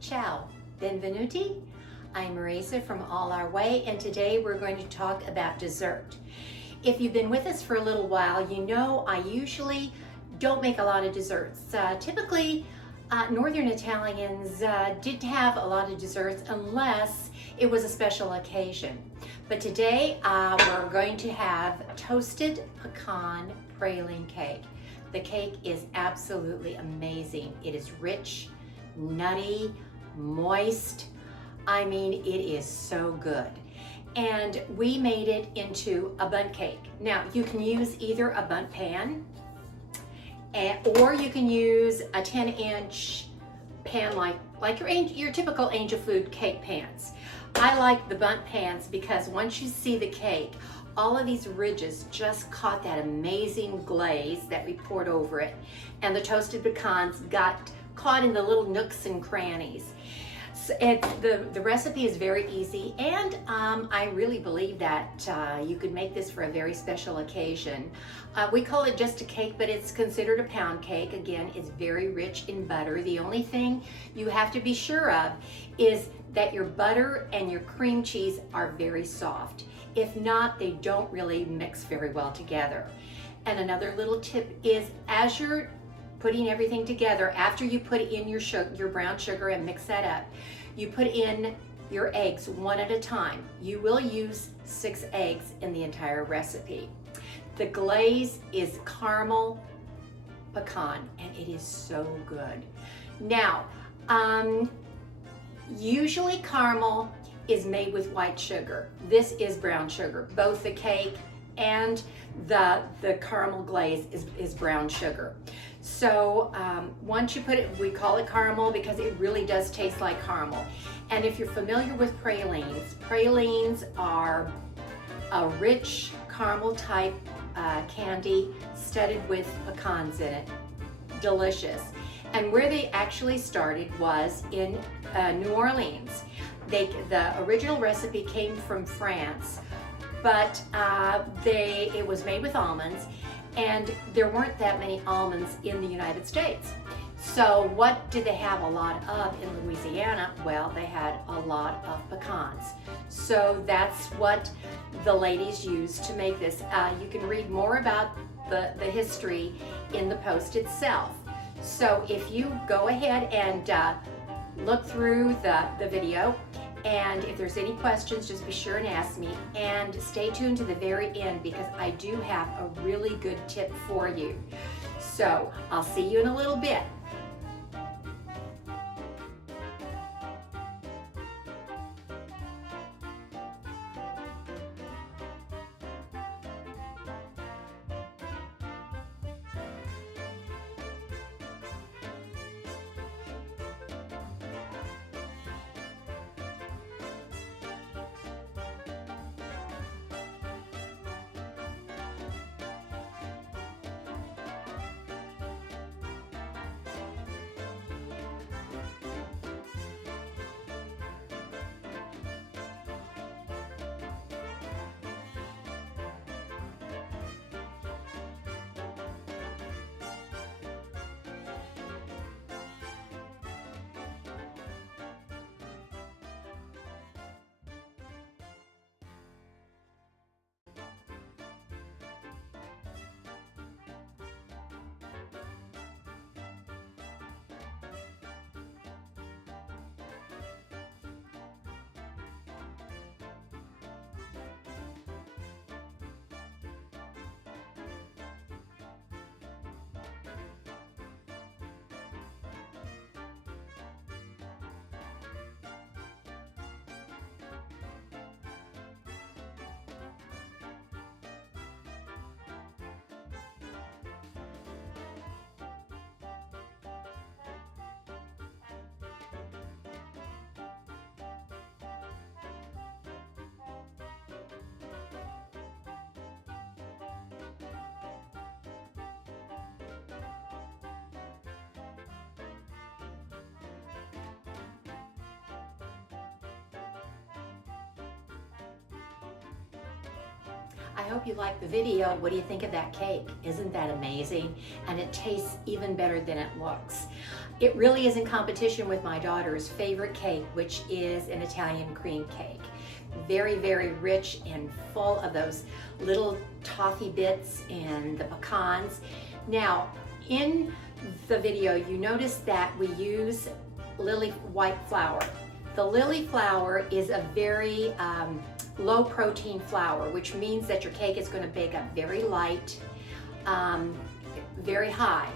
Ciao, benvenuti. I'm Marisa from All Our Way, and today we're going to talk about dessert. If you've been with us for a little while, you know I usually don't make a lot of desserts. Typically, Northern Italians didn't have a lot of desserts unless it was a special occasion. But today we're going to have toasted pecan praline cake. The cake is absolutely amazing. It is rich, nutty, moist. I mean, it is so good. And we made it into a bundt cake. Now, you can use either a bundt pan or you can use a 10-inch pan like your typical Angel Food cake pans. I like the bundt pans because once you see the cake, all of these ridges just caught that amazing glaze that we poured over it, and the toasted pecans got caught in the little nooks and crannies. So the recipe is very easy, and I really believe that you could make this for a very special occasion. We call it just a cake, but it's considered a pound cake. Again, it's very rich in butter. The only thing you have to be sure of is that your butter and your cream cheese are very soft. If not, they don't really mix very well together. And another little tip is, as you're putting everything together, after you put in your brown sugar and mix that up, you put in your eggs one at a time. You will use 6 eggs in the entire recipe. The glaze is caramel pecan, and it is so good. Now, usually caramel is made with white sugar. This is brown sugar. Both the cake and the caramel glaze is brown sugar. So once you put it, we call it caramel because it really does taste like caramel. And if you're familiar with pralines, pralines are a rich caramel type candy studded with pecans in it. Delicious. And where they actually started was in New Orleans. The original recipe came from France, but it was made with almonds, and there weren't that many almonds in the United States. So what did they have a lot of in Louisiana? Well, they had a lot of pecans. So that's what the ladies used to make this. You can read more about the history in the post itself. So if you go ahead and look through the video, and if there's any questions, just be sure and ask me, and stay tuned to the very end because I do have a really good tip for you. So I'll see you in a little bit. hope you liked the video. What do you think of that cake? Isn't that amazing? And it tastes even better than it looks. It really is in competition with my daughter's favorite cake, which is an Italian cream cake. Very, very rich and full of those little toffee bits and the pecans. Now, in the video, you notice that we use lily white flour. The lily flour is a very low protein flour, which means that your cake is going to bake up very light, very high.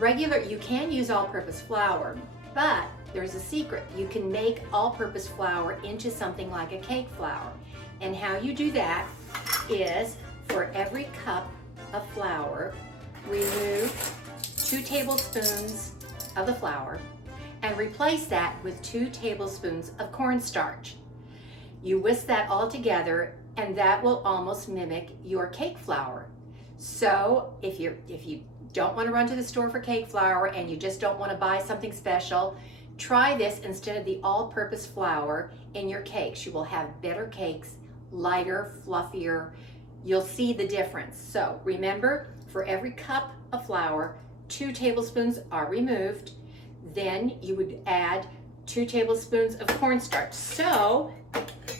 You can use all-purpose flour, but there's a secret. You can make all-purpose flour into something like a cake flour. And how you do that is, for every cup of flour, remove 2 tablespoons of the flour and replace that with 2 tablespoons of cornstarch. You whisk that all together, and that will almost mimic your cake flour. So if you don't want to run to the store for cake flour and you just don't want to buy something special, try this instead of the all-purpose flour in your cakes. You will have better cakes, lighter, fluffier. You'll see the difference. So remember, for every cup of flour, 2 tablespoons are removed. Then you would add 2 tablespoons of cornstarch. So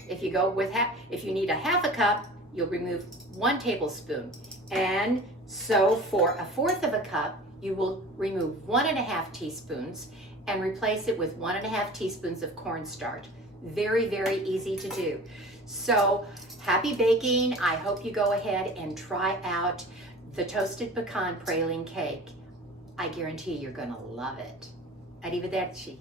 if you need a half a cup, you'll remove 1 tablespoon. And so for a 1/4 of a cup, you will remove 1½ teaspoons and replace it with 1½ teaspoons of cornstarch. Very, very easy to do. So happy baking. I hope you go ahead and try out the toasted pecan praline cake. I guarantee you're gonna love it. Arrivederci.